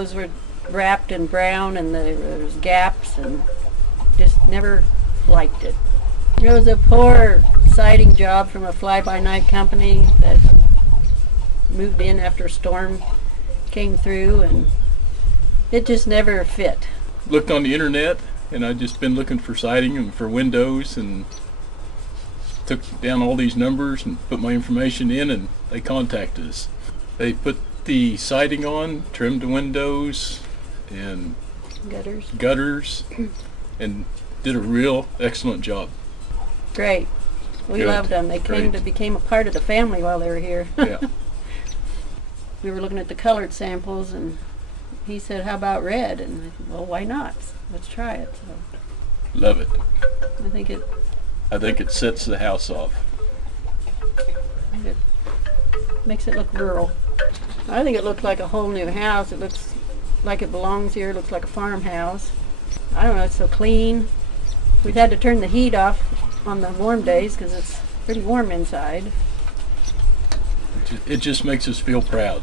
windows were wrapped in brown and there was gaps, and just never liked it. It was a poor siding job from a fly-by-night company that moved in after a storm came through, and it just never fit. Looked on the internet, and I'd just been looking for siding and for windows, and took down all these numbers and put my information in, and they contacted us. They put the siding on, trimmed the windows and gutters and did a real excellent job. Great. We Good. loved them. They became a part of the family while they were here. Yeah. We were looking at the colored samples, and he said, "How about red?" And I said, "Well, why not? Let's try it." So Love it. I think it sets the house off. it makes it look rural. I think it looked like a whole new house. It looks like it belongs here. It looks like a farmhouse. I don't know, it's so clean. We've had to turn the heat off on the warm days because it's pretty warm inside. It just makes us feel proud.